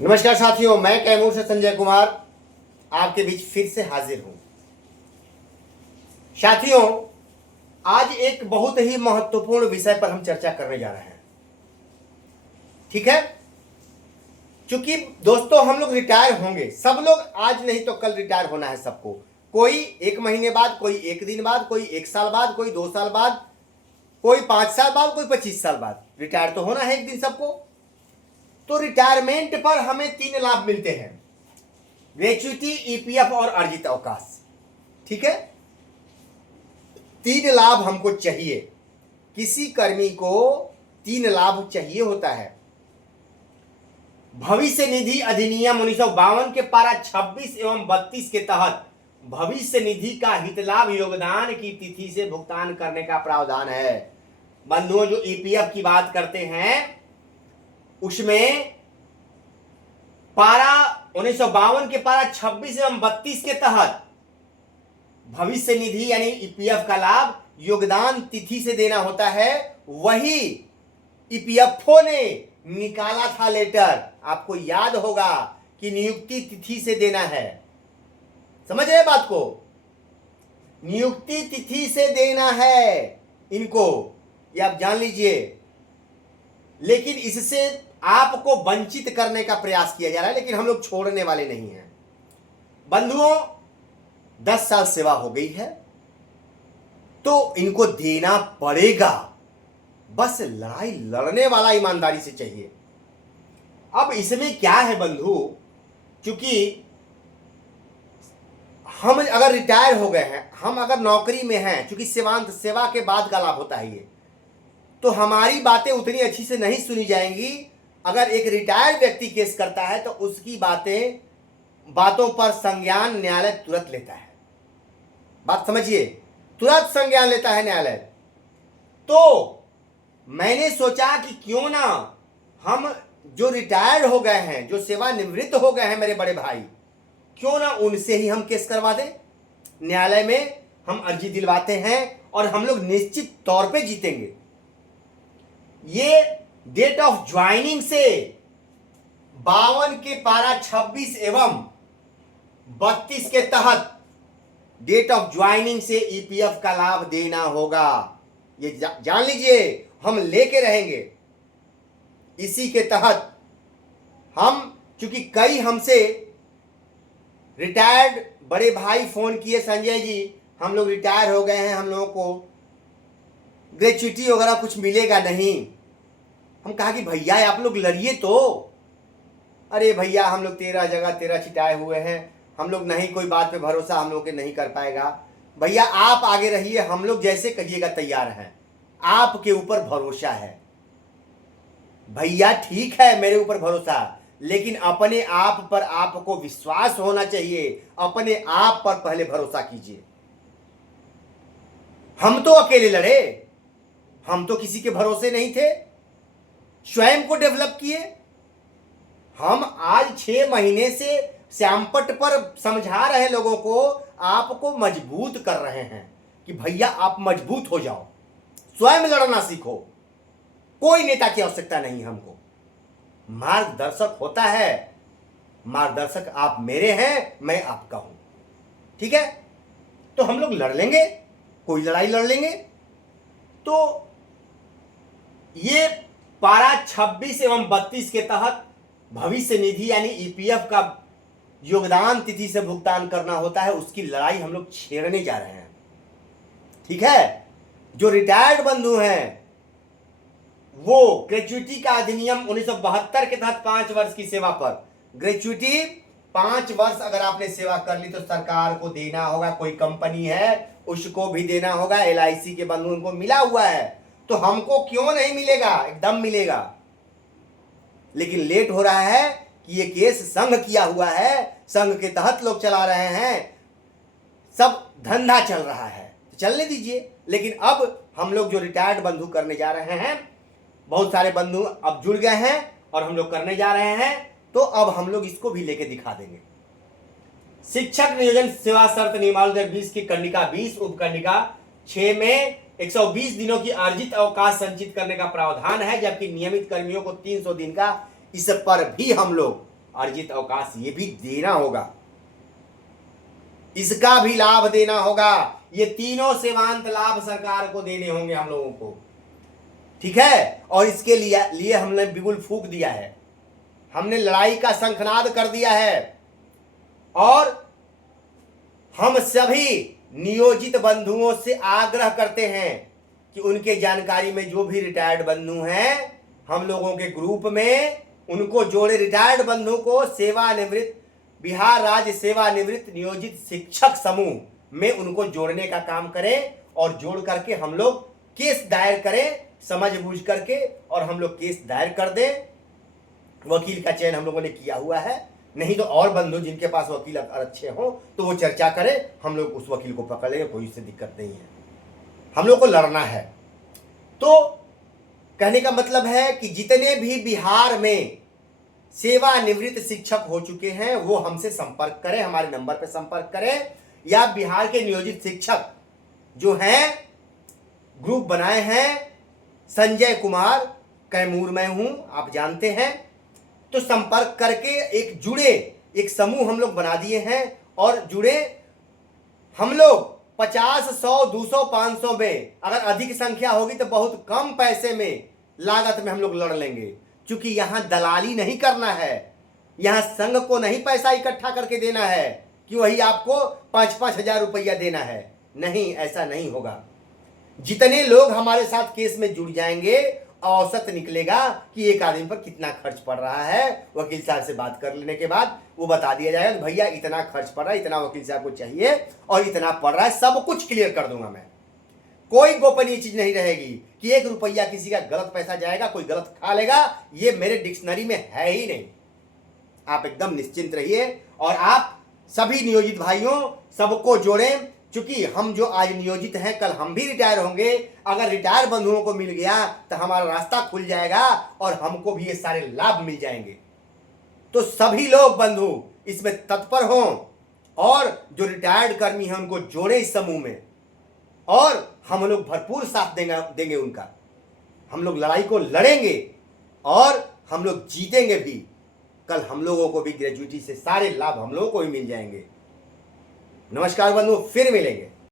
नमस्कार साथियों, मैं कैमूर से संजय कुमार आपके बीच फिर से हाजिर हूं। साथियों, आज एक बहुत ही महत्वपूर्ण विषय पर हम चर्चा करने जा रहे हैं। ठीक है, क्योंकि दोस्तों हम लोग रिटायर होंगे, सब लोग आज नहीं तो कल रिटायर होना है सबको। कोई 1 महीने बाद, कोई 1 दिन बाद, कोई 1 साल बाद, कोई 2 साल बाद, कोई 5 साल बाद, कोई 25 साल बाद रिटायर तो होना है एक दिन सबको। तो रिटायरमेंट पर हमें 3 लाभ मिलते हैं: ग्रेच्युटी, ईपीएफ और अर्जित अवकाश। ठीक है, 3 लाभ हमको चाहिए। किसी कर्मी को 3 लाभ चाहिए होता है। भविष्य निधि अधिनियम 1952 के पारा 26 एवं 32 के तहत भविष्य निधि का हितलाभ योगदान की तिथि से भुगतान करने का प्रावधान है। बंधुओं, जो ईपीएफ की बात करते हैं उसमें पारा 1952 के पारा 26 एवं 32 के तहत भविष्य निधि यानी ईपीएफ का लाभ योगदान तिथि से देना होता है। वही ईपीएफओ ने निकाला था लेटर, आपको याद होगा कि नियुक्ति तिथि से देना है। समझ रहे बात को? नियुक्ति तिथि से देना है इनको, ये आप जान लीजिए। लेकिन इससे आपको वंचित करने का प्रयास किया जा रहा है, लेकिन हम लोग छोड़ने वाले नहीं हैं। बंधुओं, 10 साल सेवा हो गई है तो इनको देना पड़ेगा। बस लड़ाई लड़ने वाला ईमानदारी से चाहिए। अब इसमें क्या है बंधु, क्योंकि हम अगर रिटायर हो गए हैं, हम अगर नौकरी में हैं, क्योंकि सेवा के बाद का लाभ होता है ये, तो हमारी बातें उतनी अच्छी से नहीं सुनी जाएंगी। अगर एक रिटायर्ड व्यक्ति केस करता है तो उसकी बातों पर संज्ञान न्यायालय तुरंत लेता है। बात समझिए, तुरंत संज्ञान लेता है न्यायालय। तो मैंने सोचा कि क्यों ना हम जो रिटायर्ड हो गए हैं, जो सेवानिवृत्त हो गए हैं मेरे बड़े भाई, क्यों ना उनसे ही हम केस करवा दें। न्यायालय में हम अर्जी दिलवाते हैं और हम लोग निश्चित तौर पे जीतेंगे। ये डेट ऑफ ज्वाइनिंग से 52 के पारा 26 एवं 32 के तहत डेट ऑफ ज्वाइनिंग से ईपीएफ का लाभ देना होगा। ये जान लीजिए, हम लेके रहेंगे। इसी के तहत हम, चूंकि कई हमसे रिटायर्ड बड़े भाई फोन किए, संजय जी हम लोग रिटायर हो गए हैं, हम लोगों को ग्रेच्युटी वगैरह कुछ मिलेगा नहीं। हम कहा कि भैया आप लोग लड़िए तो। अरे भैया, हम लोग 13 जगह 13 छिटाए हुए हैं, हम लोग नहीं, कोई बात पे भरोसा हम लोग के नहीं कर पाएगा। भैया आप आगे रहिए, हम लोग जैसे कहिएगा तैयार हैं, आपके ऊपर भरोसा है। भैया ठीक है, मेरे ऊपर भरोसा, लेकिन अपने आप पर आपको विश्वास होना चाहिए। अपने आप पर पहले भरोसा कीजिए। हम तो अकेले लड़े, हम तो किसी के भरोसे नहीं थे, स्वयं को डेवलप किए। हम आज 6 महीने से श्यामपट पर समझा रहे लोगों को, आपको मजबूत कर रहे हैं कि भैया आप मजबूत हो जाओ, स्वयं लड़ना सीखो। कोई नेता की आवश्यकता नहीं हमको, मार्गदर्शक होता है। मार्गदर्शक आप मेरे हैं, मैं आपका हूं। ठीक है, तो हम लोग लड़ लेंगे, कोई लड़ाई लड़ लेंगे। तो ये पारा 26 एवं 32 के तहत भविष्य निधि यानी ईपीएफ का योगदान तिथि से भुगतान करना होता है, उसकी लड़ाई हम लोग छेड़ने जा रहे हैं। ठीक है, जो रिटायर्ड बंधु हैं वो ग्रेच्युटी का अधिनियम 1972 के तहत 5 वर्ष की सेवा पर ग्रेच्युटी 5 वर्ष अगर आपने सेवा कर ली तो सरकार को देना होगा। कोई कंपनी है उसको भी देना होगा। एलआईसी के बंधुओं को मिला हुआ है, तो हमको क्यों नहीं मिलेगा? एकदम मिलेगा। लेकिन लेट हो रहा है कि ये केस संघ किया हुआ है, संघ के तहत लोग चला रहे हैं, सब धंधा चल रहा है, तो चलने दीजिए। लेकिन अब हम लोग जो रिटायर्ड बंधु करने जा रहे हैं, बहुत सारे बंधु अब जुड़ गए हैं और हम लोग करने जा रहे हैं, तो अब हम लोग इसको भी लेके दिखा देंगे। शिक्षक नियोजन सेवा शर्त नियमावली 20 की कंडिका 20 उपकंडिका 6 में 120 दिनों की अर्जित अवकाश संचित करने का प्रावधान है, जबकि नियमित कर्मियों को 300 दिन का इस पर भी हम लोग अर्जित अवकाश ये भी देना होगा, इसका भी लाभ देना होगा। ये तीनों सेवांत लाभ सरकार को देने होंगे हम लोगों को, ठीक है। और इसके लिए हमने बिगुल फूंक दिया है, हमने लड़ाई का शंखनाद कर दिया है। और हम सभी नियोजित बंधुओं से आग्रह करते हैं कि उनके जानकारी में जो भी रिटायर्ड बंधु हैं, हम लोगों के ग्रुप में उनको जोड़े। रिटायर्ड बंधु को सेवानिवृत्त बिहार राज्य सेवानिवृत्त नियोजित शिक्षक समूह में उनको जोड़ने का काम करें और जोड़ करके हम लोग केस दायर करें समझ बूझ करके, और हम लोग केस दायर कर दें। वकील का चयन हम लोगों ने किया हुआ है, नहीं तो और बंधु जिनके पास वकील अच्छे हो तो वो चर्चा करें, हम लोग उस वकील को पकड़ लेंगे, कोई इससे दिक्कत नहीं है। हम लोग को लड़ना है। तो कहने का मतलब है कि जितने भी बिहार में सेवानिवृत्त शिक्षक हो चुके हैं वो हमसे संपर्क करें, हमारे नंबर पर संपर्क करें, या बिहार के नियोजित शिक्षक जो हैं, ग्रुप बनाए हैं संजय कुमार, कैमूर में हूं, आप जानते हैं, तो संपर्क करके एक समूह हम लोग बना दिए हैं और जुड़े। हम लोग 50, 100, 200, 500 में, अगर अधिक संख्या होगी तो बहुत कम पैसे में लागत में हम लोग लड़ लेंगे, क्योंकि यहां दलाली नहीं करना है, यहां संघ को नहीं पैसा इकट्ठा करके देना है कि वही आपको 5-5 हजार रुपया देना है। नहीं, ऐसा नहीं होगा। जितने लोग हमारे साथ केस में जुड़ जाएंगे, औसत निकलेगा कि एक आदमी पर कितना खर्च पड़ रहा है। वकील साहब से बात कर लेने के बाद वो बता दिया जाएगा कि भैया इतना खर्च पड़ रहा है, इतना वकील साहब को चाहिए और इतना पड़ रहा है, सब कुछ क्लियर कर दूंगा मैं। कोई गोपनीय चीज नहीं रहेगी कि 1 रुपया किसी का गलत पैसा जाएगा, कोई गलत खा लेगा, ये मेरे डिक्शनरी में है ही नहीं। आप एकदम निश्चिंत रहिए। और आप सभी नियोजित भाइयों सबको जोड़ें, क्योंकि हम जो आज नियोजित हैं कल हम भी रिटायर होंगे। अगर रिटायर बंधुओं को मिल गया तो हमारा रास्ता खुल जाएगा और हमको भी ये सारे लाभ मिल जाएंगे। तो सभी लोग बंधु इसमें तत्पर हों और जो रिटायर्ड कर्मी हैं उनको जोड़े इस समूह में, और हम लोग भरपूर साथ देंगे उनका। हम लोग लड़ाई को लड़ेंगे और हम लोग जीतेंगे भी। कल हम लोगों को भी ग्रेजुइटी से सारे लाभ हम लोगों को भी मिल जाएंगे। नमस्कार बंधु, फिर मिलेंगे।